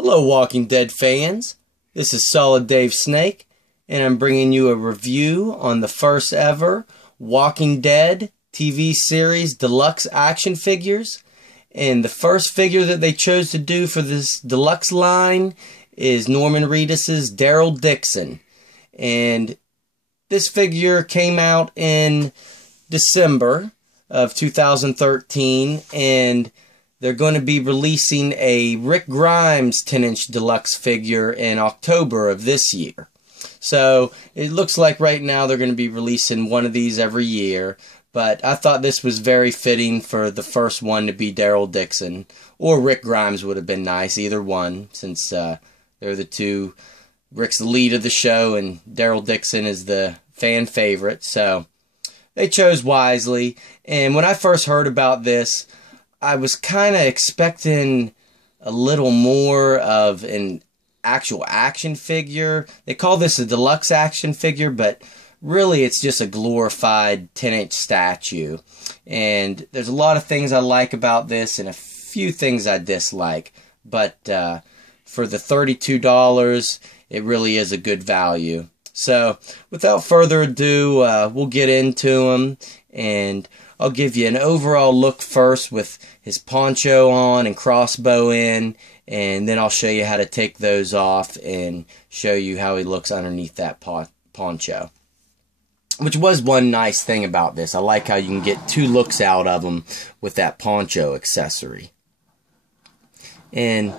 Hello Walking Dead fans, this is Solid Dave Snake, and I'm bringing you a review on the first ever Walking Dead TV series deluxe action figures. And the first figure that they chose to do for this deluxe line is Norman Reedus's Daryl Dixon. And this figure came out in December of 2013, and they're going to be releasing a Rick Grimes 10-inch deluxe figure in October of this year. So it looks like right now they're going to be releasing one of these every year. But I thought this was very fitting for the first one to be Daryl Dixon. Or Rick Grimes would have been nice, either one, since they're the two. Rick's the lead of the show and Daryl Dixon is the fan favorite. So they chose wisely. And when I first heard about this, I was kind of expecting a little more of an actual action figure. They call this a deluxe action figure, but really it's just a glorified 10-inch statue. And there's a lot of things I like about this and a few things I dislike. But for the $32, it really is a good value. So without further ado, we'll get into them, and I'll give you an overall look first with his poncho on and crossbow in, and then I'll show you how to take those off and show you how he looks underneath that poncho. Which was one nice thing about this. I like how you can get two looks out of him with that poncho accessory. And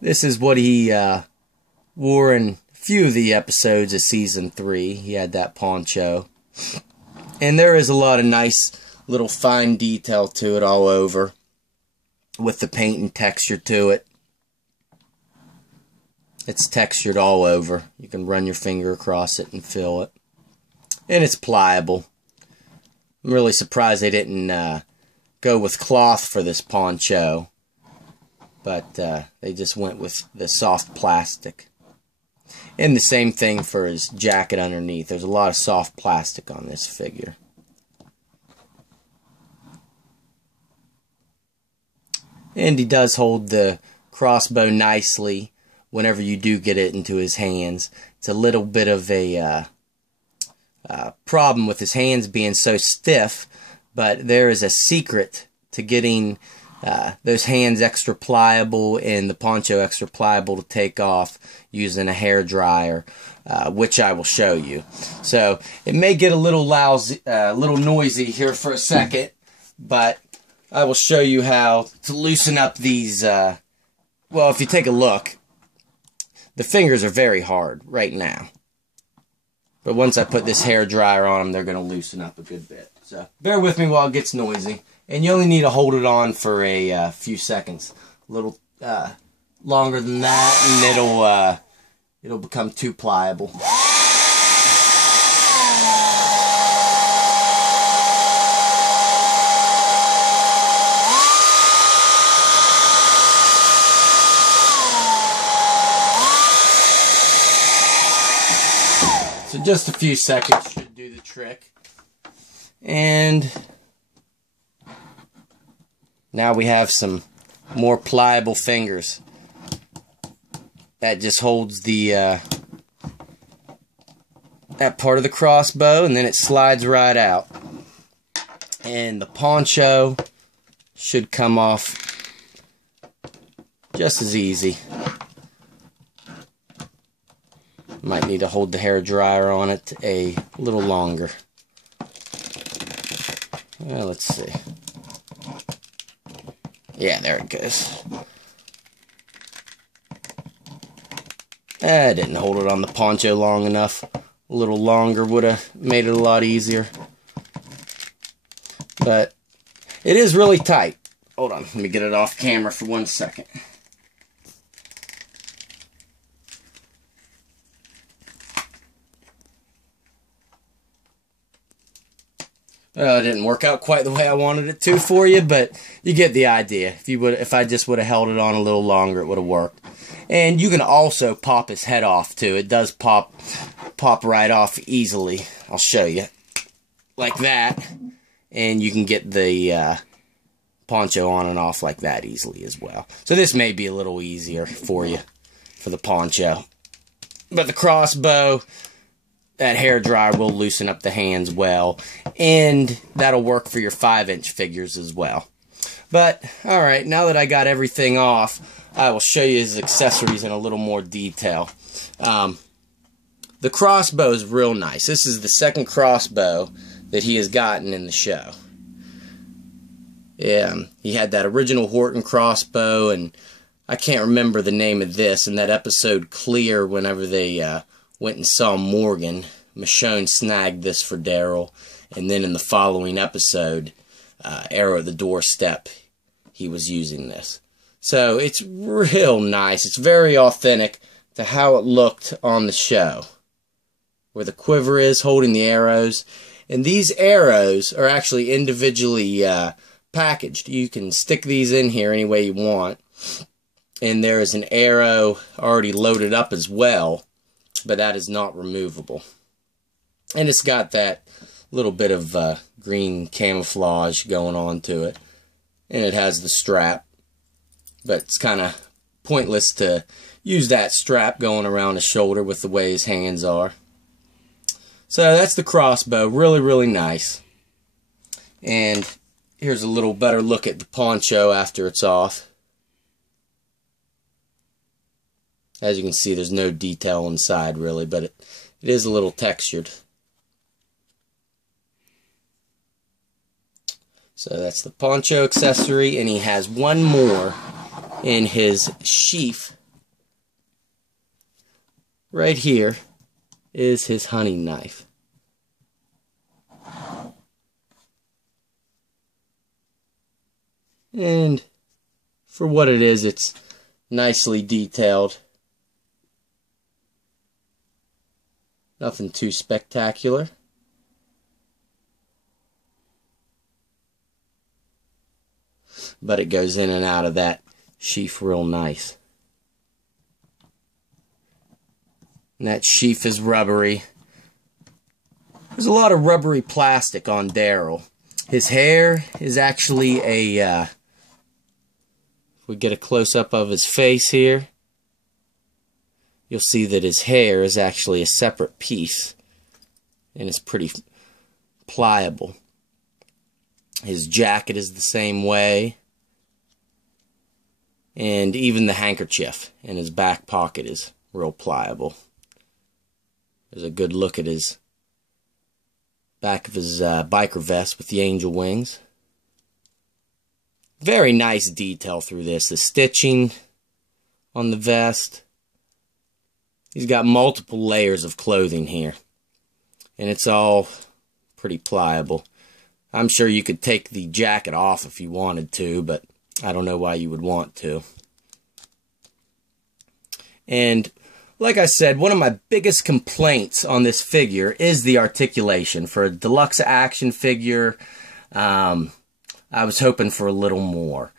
this is what he wore in a few of the episodes of Season 3. He had that poncho. And there is a lot of nice little fine detail to it all over, with the paint and texture to it. It's textured all over. You can run your finger across it and feel it. And it's pliable. I'm really surprised they didn't go with cloth for this poncho, but they just went with the soft plastic. And the same thing for his jacket underneath. There's a lot of soft plastic on this figure. And he does hold the crossbow nicely whenever you do get it into his hands. It's a little bit of a problem with his hands being so stiff, but there is a secret to getting those hands extra pliable and the poncho extra pliable to take off using a hair dryer, which I will show you. So it may get a little lousy, little noisy here for a second, but I will show you how to loosen up these. Well, if you take a look, the fingers are very hard right now. But once I put this hair dryer on them, they're going to loosen up a good bit. So bear with me while it gets noisy. And you only need to hold it on for a few seconds. A little longer than that, and it'll become too pliable. So just a few seconds should do the trick. And now we have some more pliable fingers. That just holds the that part of the crossbow, and then it slides right out. And the poncho should come off just as easy. Might need to hold the hair dryer on it a little longer. Well, let's see. Yeah, there it goes. I didn't hold it on the poncho long enough. A little longer would have made it a lot easier. But it is really tight. Hold on, let me get it off camera for 1 second. Well, it didn't work out quite the way I wanted it to for you, but you get the idea. If I just would have held it on a little longer, it would have worked. And you can also pop his head off too. It does pop right off easily. I'll show you. Like that. And you can get the Poncho on and off like that easily as well. So this may be a little easier for you for the Poncho. But the crossbow, that hairdryer will loosen up the hands well, and that'll work for your 5-inch figures as well. But, alright, now that I got everything off, I will show you his accessories in a little more detail. The crossbow is real nice. This is the second crossbow that he has gotten in the show. He had that original Horton crossbow, and I can't remember the name of this. In that episode Clear, whenever they went and saw Morgan, Michonne snagged this for Daryl, and then in the following episode, Arrow at the Doorstep, he was using this. So it's real nice. It's very authentic to how it looked on the show, where the quiver is holding the arrows. And these arrows are actually individually packaged. You can stick these in here any way you want. And there is an arrow already loaded up as well, but that is not removable. And it's got that little bit of green camouflage going on to it. And it has the strap, but it's kind of pointless to use that strap going around his shoulder with the way his hands are. So that's the crossbow. Really, really nice. And here's a little better look at the Poncho after it's off. As you can see, there's no detail inside really, but it is a little textured. So that's the Poncho accessory, and he has one more in his sheath. Right here is his hunting knife. And for what it is, it's nicely detailed. Nothing too spectacular. But it goes in and out of that sheath real nice. And that sheath is rubbery. There's a lot of rubbery plastic on Daryl. His hair is actually a, if we get a close-up of his face here, you'll see that his hair is actually a separate piece, and it's pretty pliable. His jacket is the same way, and even the handkerchief in his back pocket is real pliable. There's a good look at his back of his biker vest with the angel wings. Very nice detail through this. The stitching on the vest. He's got multiple layers of clothing here, and it's all pretty pliable. I'm sure you could take the jacket off if you wanted to, but I don't know why you would want to. And like I said, one of my biggest complaints on this figure is the articulation. For a deluxe action figure, I was hoping for a little more.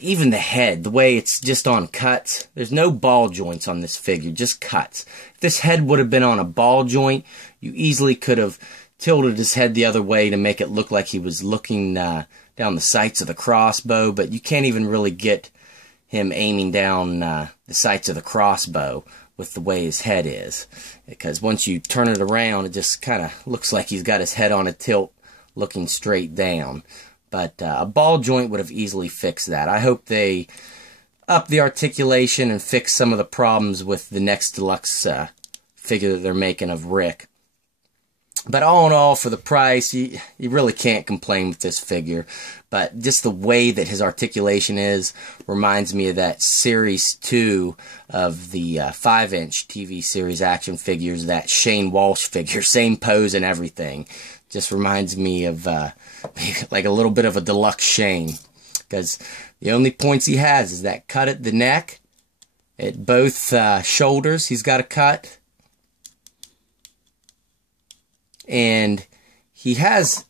Even the head, the way it's just on cuts, there's no ball joints on this figure, just cuts. If this head would have been on a ball joint, you easily could have tilted his head the other way to make it look like he was looking down the sights of the crossbow, but you can't even really get him aiming down the sights of the crossbow with the way his head is. Because once you turn it around, it just kind of looks like he's got his head on a tilt looking straight down. But a ball joint would have easily fixed that. I hope they up the articulation and fix some of the problems with the next deluxe figure that they're making of Rick. But all in all, for the price, you really can't complain with this figure. But just the way that his articulation is reminds me of that Series 2 of the 5-inch TV series action figures, that Shane Walsh figure, same pose and everything. Just reminds me of like a little bit of a deluxe Shane. Because the only points he has is that cut at the neck, at both shoulders he's got a cut. And he has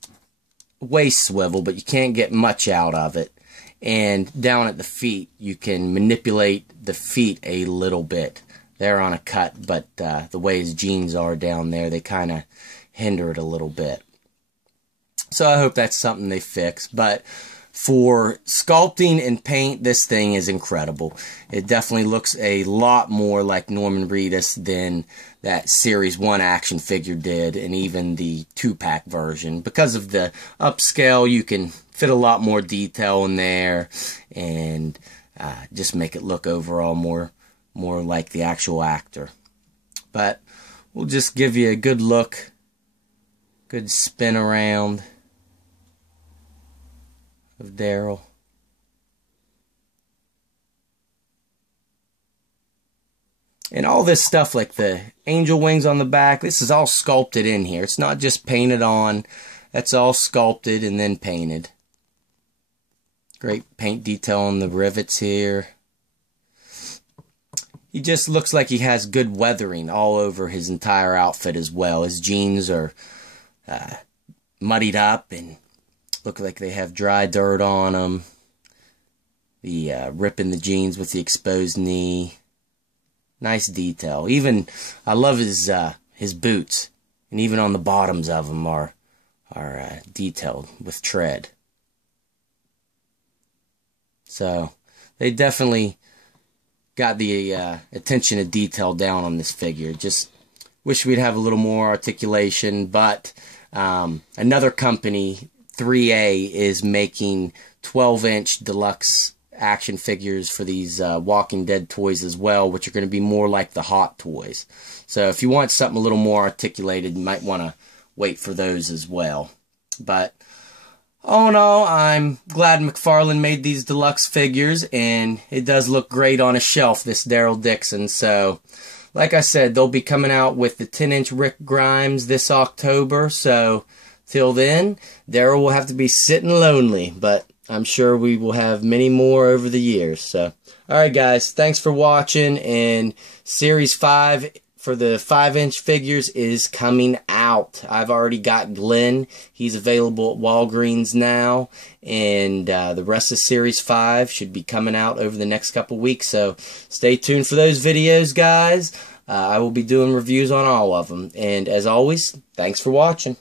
waist swivel, but you can't get much out of it. And down at the feet, you can manipulate the feet a little bit. They're on a cut, but the way his jeans are down there, they kind of hinder it a little bit. So I hope that's something they fix. But For sculpting and paint, this thing is incredible. It definitely looks a lot more like Norman Reedus than that Series 1 action figure did, and even the 2-pack version. Because of the upscale, you can fit a lot more detail in there, and just make it look overall more like the actual actor. But we'll just give you a good look, good spin around of Daryl. And all this stuff, like the angel wings on the back, this is all sculpted in here. It's not just painted on. That's all sculpted and then painted. Great paint detail on the rivets here. He just looks like he has good weathering all over his entire outfit as well. His jeans are muddied up and look like they have dry dirt on them. The rip in the jeans with the exposed knee. Nice detail. Even I love his boots, and even on the bottoms of them are detailed with tread. So they definitely got the attention to detail down on this figure. Just wish we'd have a little more articulation, but another company, 3A, is making 12-inch deluxe action figures for these Walking Dead toys as well, which are going to be more like the Hot Toys. So if you want something a little more articulated, you might want to wait for those as well. But all in all, I'm glad McFarlane made these deluxe figures, and it does look great on a shelf, this Daryl Dixon. So like I said, they'll be coming out with the 10-inch Rick Grimes this October. So till then, Daryl will have to be sitting lonely, but I'm sure we will have many more over the years. So, alright guys, thanks for watching, and Series 5 for the 5-inch figures is coming out. I've already got Glenn. He's available at Walgreens now, and the rest of Series 5 should be coming out over the next couple weeks, so stay tuned for those videos, guys. I will be doing reviews on all of them, and as always, thanks for watching.